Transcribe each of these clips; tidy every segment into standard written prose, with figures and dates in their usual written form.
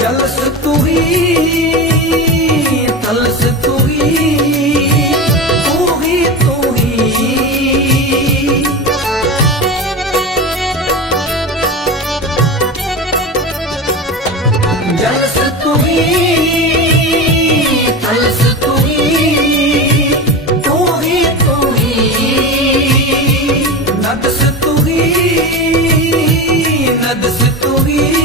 jealous तू ही तलस तू ही तू ही तू ही जलस तू ही तलस तू ही तू ही तू ही नदस तू ही नदस तू ही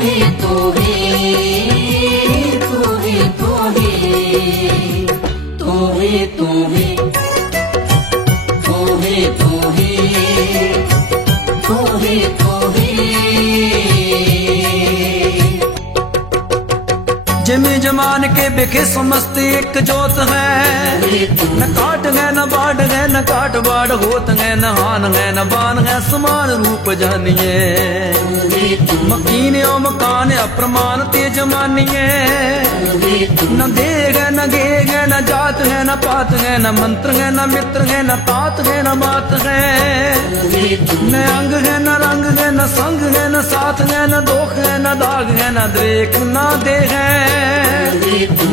ही तू ही तू ही तू ही तू ही तू ही तू ही तू ही तू ही तू ही जिमी जमान के बिखे समस्त एक जोत है न काट गए न बाढ़ गए न काट बाढ़ होत गए न हान गए न बान गए समान रूप जानिए मकीन ओ मकान अप्रमाण तेज मानिए न दे गए न गे गए न जात है न पात है न मंत्र है न मित्र है न तात है न बात है न अंग है न रंग है न संग है न साथ है न दोख है न दाग है न देख न दे है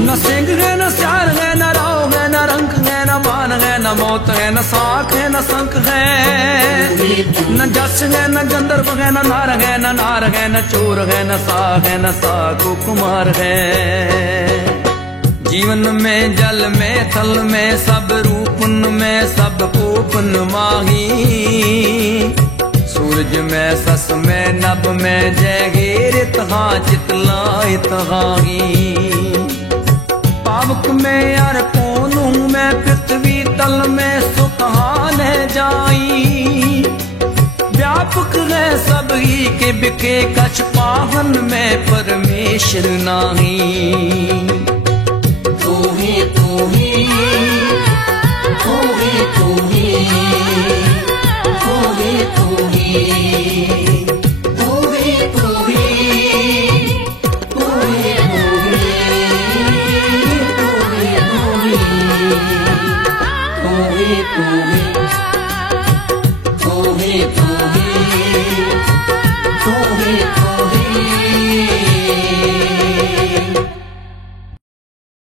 न सिंह है न स्यार है न राव है न रंग है न मान है न मौत है न साख है न संख है न जस है न गंधर्व है न नार है न चोर है न साग है न सागो कुमार है जीवन में जल में थल में सब रूपन में सब ओपन माही सूरज में सस में नभ में जय घेर तहा चितलाए तहाही पावक में यार कोनू में पृथ्वी तल में सुकहान है जाई व्यापक है सब ही के बिके कछ पावन में परमेश्वर नाही तू ही तू ही तू ही तू ही तू ही तू ही तू ही तू ही तू ही तू ही तू ही